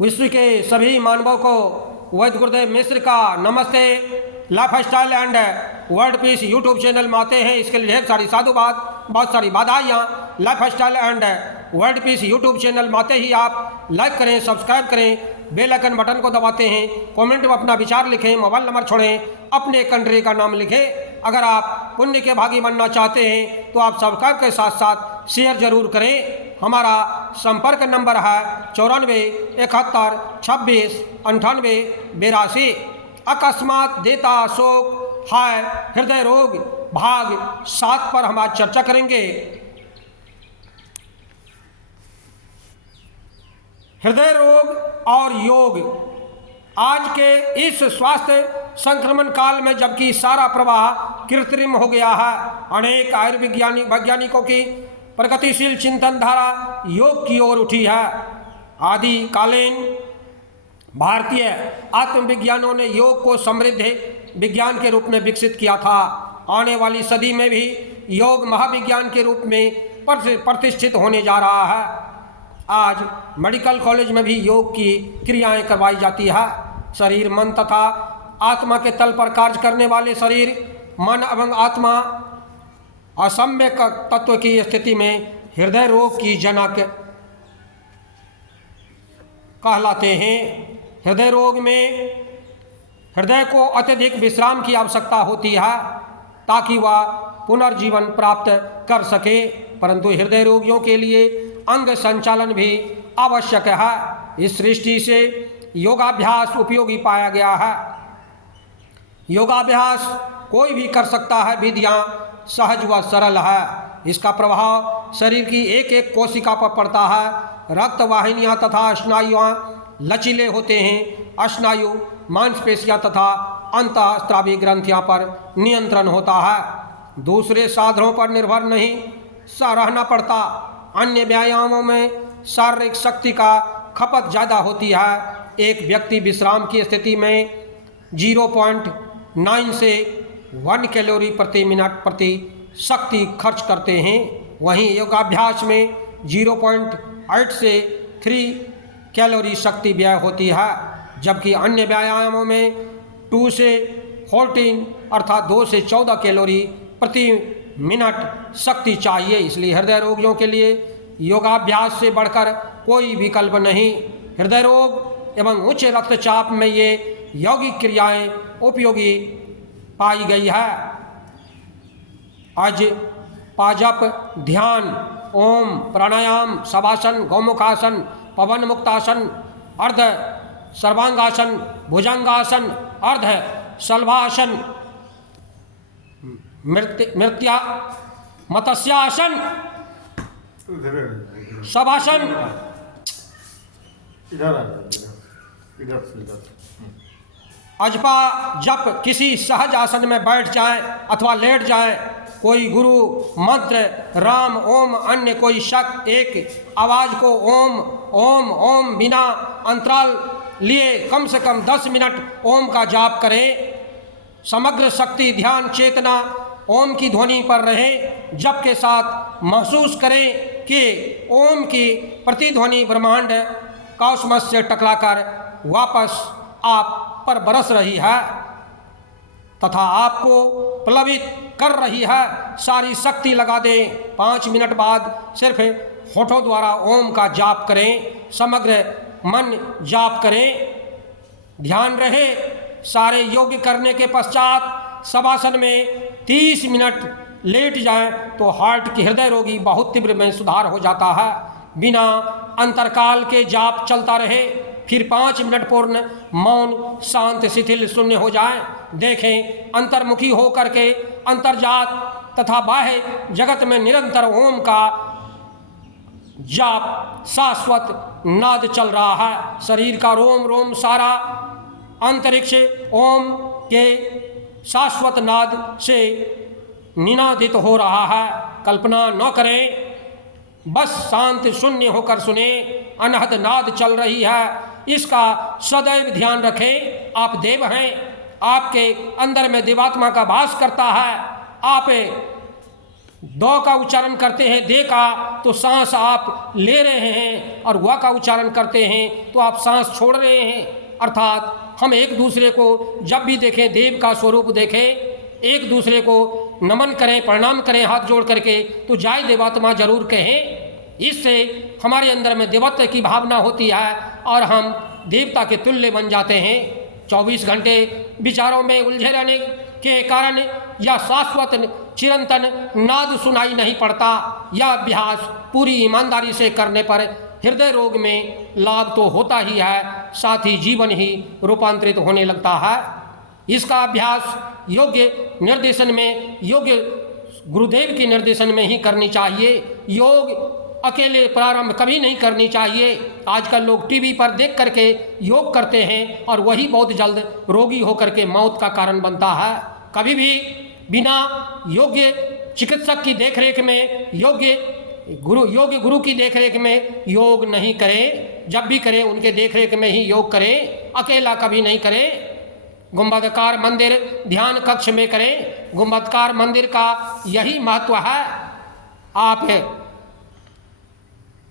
विश्व के सभी मानवों को वैद्य गुरुदेव मिश्र का नमस्ते। Life style and world peace YouTube channel में आते हैं, इसके लिए ढेर सारी साधुवाद, बहुत सारी बधाइयाँ। Life style and world peace YouTube channel में आते ही आप लाइक करें, सब्सक्राइब करें, बेल आइकन बटन को दबाते हैं, कमेंट में अपना विचार लिखें, मोबाइल नंबर छोड़ें, अपने कंट्री का नाम लिखें। अगर आप पुण्य के भागी बनना चाहते हैं तो आप सब्सक्राइब के साथ साथ शेयर जरूर करें। हमारा संपर्क नंबर है 94 71 26 98 82। अकस्मात देता शोक है हृदय रोग भाग 7 पर हम आज चर्चा करेंगे। हृदय रोग और योग। आज के इस स्वास्थ्य संक्रमण काल में जबकि सारा प्रवाह कृत्रिम हो गया है, अनेक वैज्ञानिकों की प्रगतिशील चिंतन धारा योग की ओर उठी है। आदिकालीन भारतीय आत्मविज्ञानों ने योग को समृद्ध विज्ञान के रूप में विकसित किया था। आने वाली सदी में भी योग महाविज्ञान के रूप में प्रतिष्ठित होने जा रहा है। आज मेडिकल कॉलेज में भी योग की क्रियाएं करवाई जाती है। शरीर, मन तथा आत्मा के तल पर कार्य करने वाले शरीर, मन एवं आत्मा असम्यक तत्व की स्थिति में हृदय रोग की जनक कहलाते हैं। हृदय रोग में हृदय को अत्यधिक विश्राम की आवश्यकता होती है ताकि वह पुनर्जीवन प्राप्त कर सके, परंतु हृदय रोगियों के लिए अंग संचालन भी आवश्यक है। इस दृष्टि से योगाभ्यास उपयोगी पाया गया है। योगाभ्यास कोई भी कर सकता है, विधियाँ सहज व सरल है। इसका प्रभाव शरीर की एक एक कोशिका पर पड़ता है। रक्त वाहिनियाँ तथा स्नायुआँ लचीले होते हैं। स्नायु, मांसपेशियाँ तथा अंतःस्रावी ग्रंथियाँ पर नियंत्रण होता है। दूसरे साधनों पर निर्भर नहीं रहना पड़ता। अन्य व्यायामों में शारीरिक शक्ति का खपत ज़्यादा होती है। एक व्यक्ति विश्राम की स्थिति में 0.9 से 1 कैलोरी प्रति मिनट प्रति शक्ति खर्च करते हैं। वहीं योगाभ्यास में 0.8 से 3 कैलोरी शक्ति व्यय होती है, जबकि अन्य व्यायामों में 2 से 14 अर्थात 2 से 14 कैलोरी प्रति मिनट शक्ति चाहिए। इसलिए हृदय रोगियों के लिए योगाभ्यास से बढ़कर कोई विकल्प नहीं। हृदय रोग एवं उच्च रक्तचाप में ये यौगिक क्रियाएं उपयोगी पाई गई है। आज पाजप, ध्यान, ओम, प्राणायाम, शवासन, गौमुखासन, पवन मुक्तासन, अर्ध सर्वांगासन, भुजंगासन, अर्ध शलभासन, मृत्या मत्स्यासन, शवासन, अजपा जप किसी सहज आसन में बैठ जाए अथवा लेट जाए। कोई गुरु मंत्र, राम, ओम, अन्य कोई शक एक आवाज़ को ओम ओम ओम बिना अंतराल लिए कम से कम 10 मिनट ओम का जाप करें। समग्र शक्ति, ध्यान, चेतना ओम की ध्वनि पर रहे। जप के साथ महसूस करें कि ओम की प्रतिध्वनि ब्रह्मांड कॉस्मस से टकराकर वापस आप पर बरस रही है तथा आपको प्लवित कर रही है। सारी शक्ति लगा दें। 5 मिनट बाद सिर्फ होठों द्वारा ओम का जाप करें। समग्र मन जाप करें, ध्यान रहे। सारे योग्य करने के पश्चात शवासन में 30 मिनट लेट जाएं तो हार्ट की हृदय रोगी बहुत तीव्र में सुधार हो जाता है। बिना अंतरकाल के जाप चलता रहे। फिर 5 मिनट पूर्ण मौन, शांत, शिथिल, शून्य हो जाए। देखें, अंतर्मुखी हो करके अंतर्जात तथा बाह्य जगत में निरंतर ओम का जाप शाश्वत नाद चल रहा है। शरीर का रोम रोम, सारा अंतरिक्ष ओम के शाश्वत नाद से निनादित हो रहा है। कल्पना न करें, बस शांत शून्य होकर सुने। अनहद नाद चल रही है, इसका सदैव ध्यान रखें। आप देव हैं, आपके अंदर में देवात्मा का वास करता है। आप दो का उच्चारण करते हैं दे का तो सांस आप ले रहे हैं, और व का उच्चारण करते हैं तो आप सांस छोड़ रहे हैं। अर्थात हम एक दूसरे को जब भी देखें देव का स्वरूप देखें, एक दूसरे को नमन करें, प्रणाम करें हाथ जोड़ करके, तो जय देवात्मा जरूर कहें। इससे हमारे अंदर में देवत्व की भावना होती है और हम देवता के तुल्य बन जाते हैं। 24 घंटे विचारों में उलझे रहने के कारण यह शाश्वत चिरंतन नाद सुनाई नहीं पड़ता। यह अभ्यास पूरी ईमानदारी से करने पर हृदय रोग में लाभ तो होता ही है, साथ ही जीवन ही रूपांतरित होने लगता है। इसका अभ्यास योग्य निर्देशन में, योग्य गुरुदेव के निर्देशन में ही करनी चाहिए। योग अकेले प्रारंभ कभी नहीं करनी चाहिए। आजकल लोग टीवी पर देख करके योग करते हैं और वही बहुत जल्द रोगी होकर के मौत का कारण बनता है। कभी भी बिना योग्य चिकित्सक की देखरेख में, योग्य गुरु की देखरेख में योग नहीं करें। जब भी करें उनके देखरेख में ही योग करें, अकेला कभी नहीं करें। गुंबदकार मंदिर ध्यान कक्ष में करें। गुंबदकार मंदिर का यही महत्व है। आप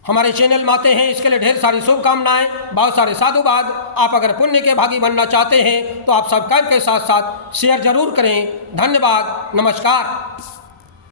हमारे चैनल में आते हैं, इसके लिए ढेर सारी शुभकामनाएं, बहुत सारे साधुवाद। आप अगर पुण्य के भागी बनना चाहते हैं तो आप सब्सक्राइब के साथ साथ शेयर जरूर करें। धन्यवाद, नमस्कार।